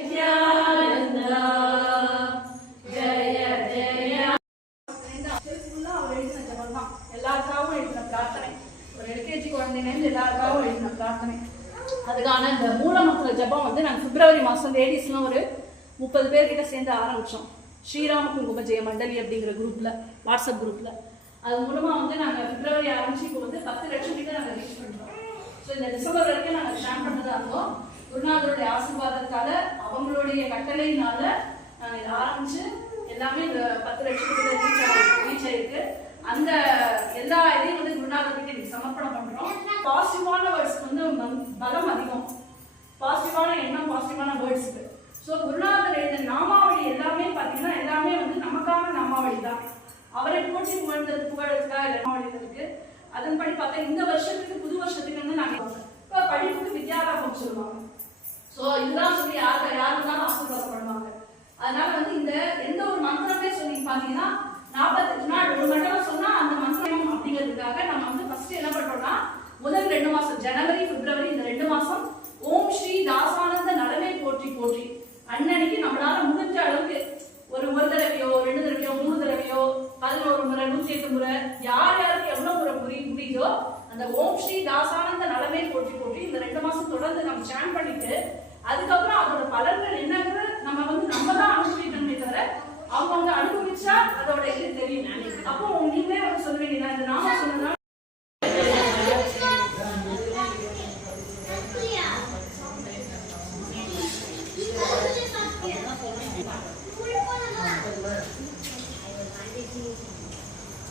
நித்யானந்தா ஜெய ஜெய. அவர் எழுதின ஜபம் தான், எல்லாருக்காகவும் எழுதின பிரார்த்தனை. ஒரு எல்கேஜி குழந்தைங்க எல்லாருக்காகவும் எழுதின பிரார்த்தனை. அதுக்கான இந்த மூலமந்திர ஜபம் வந்து நாங்கள் பிப்ரவரி மாதம் லேடிஸ்லாம் ஒரு 30 பேர்கிட்ட சேர்ந்து ஆரம்பித்தோம். ஸ்ரீராம குங்கும ஜெய மண்டலி அப்படிங்கிற குரூப்பில், வாட்ஸ்அப் குரூப்பில். அது மூலமாக வந்து நாங்கள் பிப்ரவரி ஆரம்பிச்சு இப்போ வந்து 10 லட்சம் கிட்ட நாங்கள் ரீச் பண்ணுறோம். ஸோ இந்த டிசம்பர் வரைக்கும் நாங்கள் ஸ்டாண்ட் பண்ணதாக இருந்தோம். குருநாதருடைய ஆசீர்வாதத்தால், அவங்களுடைய கட்டளையினால நாங்கள் இதை ஆரம்பித்து எல்லாமே இந்த 10 லட்சத்துக்கு ரீச் ஆகிருக்கு. அந்த எல்லா இதையும் வந்து குருநாதர்கிட்ட இன்னைக்கு சமர்ப்பணம் பண்ணுறோம். பாசிட்டிவான வேர்ட்ஸ்க்கு வந்து பலம் அதிகம். பாசிட்டிவான எண்ணம், பாசிட்டிவான வேர்ட்ஸுக்கு. ஸோ குருநாதர் எழுதின நாமாவளி எல்லாமே பார்த்தீங்கன்னா எல்லாமே வந்து நமக்கான நாமாவளி தான். அவரை போற்றி புகழத்துக்காக நாமாவளி இருக்கு. அதன்படி பார்த்தா இந்த வருஷத்துக்கு, புது வருஷத்துக்கு வந்து நாங்கள் இப்போ படிப்புக்கு வித்யாரம்பம் சொல்லுவாங்க. ஸோ இதுதான் சொல்லி யாருந்தாலும் ஆசீர்வாதப்படுவாங்க. அதனால வந்து இந்த எந்த ஒரு மந்திரமே சொல்லி பார்த்தீங்கன்னா 45 நாள் ஒரு மண்டலம் சொன்னா அந்த மந்திரம் அப்படிங்கிறதுக்காக நம்ம வந்து ஃபர்ஸ்ட் என்ன பண்றோம்னா, முதல் 2 மாசம் ஜனவரி பிப்ரவரி இந்த 2 மாசம் ஓம் ஸ்ரீ தாசானந்த நலனை போற்றி போற்றி அன்னன்னைக்கு நம்மளால முடிஞ்ச அளவுக்கு ஒரு தடவையோ 2 தடவையோ 3 தடவையோ 11 முறை 108 முறை யார் யாருக்கு எவ்வளவு முறை புரியுதோ அந்த ஓம் ஸ்ரீ தாசானந்த நலனை போற்றி போற்றி இந்த 2 மாசம் தொடர்ந்து நம்ம சேன் பண்ணிட்டு அதுக்கப்புறம் அதோட பலன்கள் என்னங்கிறது நம்ம தான் அனுபவிக்கணுமே தவிர அவங்க அனுபவிச்சா அதோட இது தெரியும். அப்போ நீங்களே வந்து சொல்லுவீங்க, நான் இந்த நாம சொன்னதா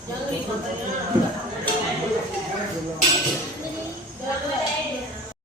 Jangan